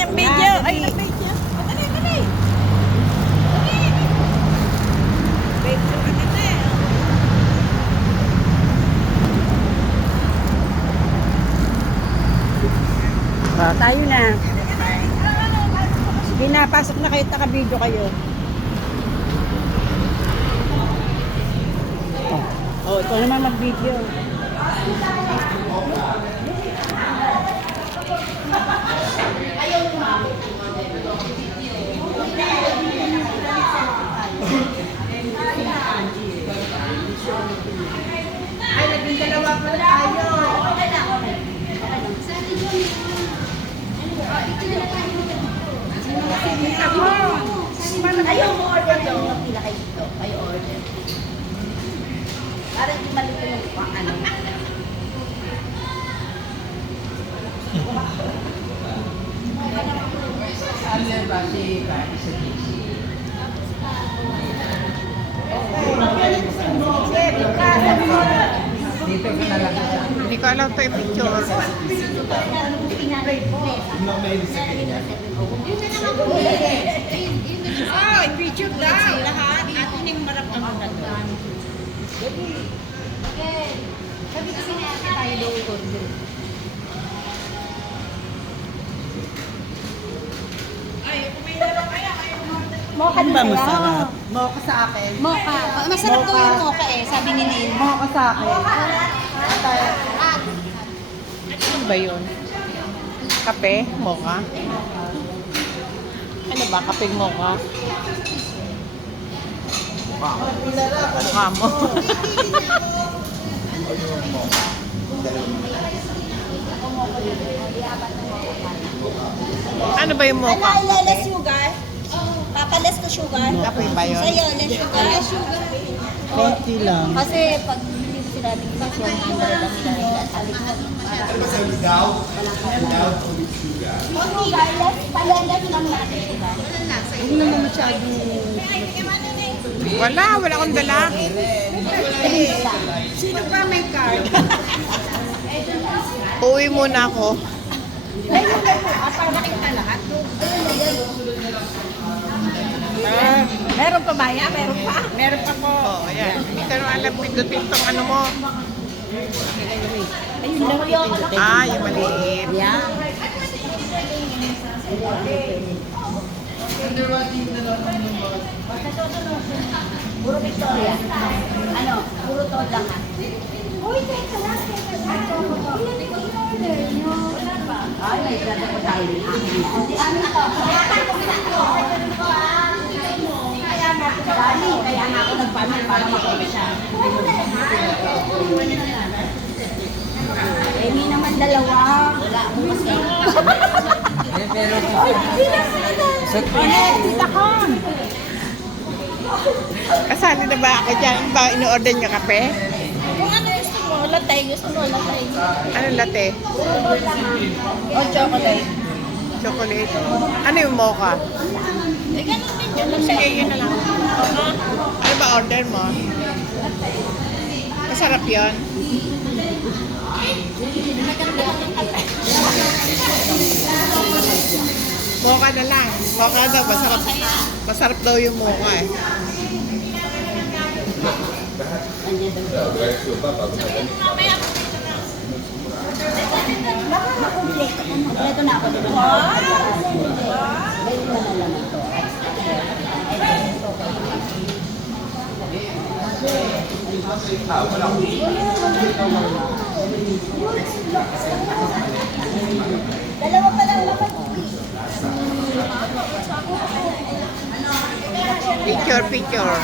yung video. Ay, nag-video. Dali, dali. Video ka na eh. Tayo na. Sige na, pasok na kayo, taka-video kayo. Oh, ito naman mag-video. Ay, naging dalawa pala tayo. Ayaw mo order daw yung pinakay dito. Ayaw order. Para hindi malito yung ano. Hindi ko alam ito yung picture. Ay, picture daw. Lahat. Ato na yung marap ang mga doon. Sabi kasi na tayo daw order. Ay, kung may laro kaya, kayo Mocha din sa'yo. Mocha sa akin. Mocha. Masarap daw yung mocha eh, sabi ni Lynn. Mocha sa akin. Ano ba yun? Kape? Mocha? Ano ba? Kapeng mocha? Mukha mo. Ano ba yung mocha? Ano, less sugar? Papalas ko sugar? Kape ba yun? Sa'yo, less sugar? Konti lang. Kasi pag hindi mo sinabi ko kasi yung ano lang nila sabi ko palandas lang natin sugar. Hindi naman masyadong... Wala akong dala. Sino pa may card? Uwi muna ako. Para kita lahat. Meron pa ba yan? Meron pa? Meron pa po. Oh, ayan. Hindi ko alam pindutin tong ano mo. Ayun lang yung Ah, yung maliit. yan. Puro Victoria. Ano, puro to lang ha. Uy, teka lang. Ay, may ganda ko tayo. Hindi amin to. Kaya nga ako nagpanan para makita siya. Eh, hindi naman dalawa. Wala ako kasi. Kasali na ba ako dyan? Ba in-order niyo kape? Kung ano gusto mo, latay. Gusto mo, latay. Ano latte? O chocolate. Chocolate. Ano yung mocha? Eh, ganun din yun. Sige, yun na lang. Ano ba order mo? Masarap yun? Mocha na lang. Mocha daw, masarap. Masarap daw yung mocha eh. Kompleto na ako dito. Ngayon na lang ito. Dalawa pa lang naman. Picture.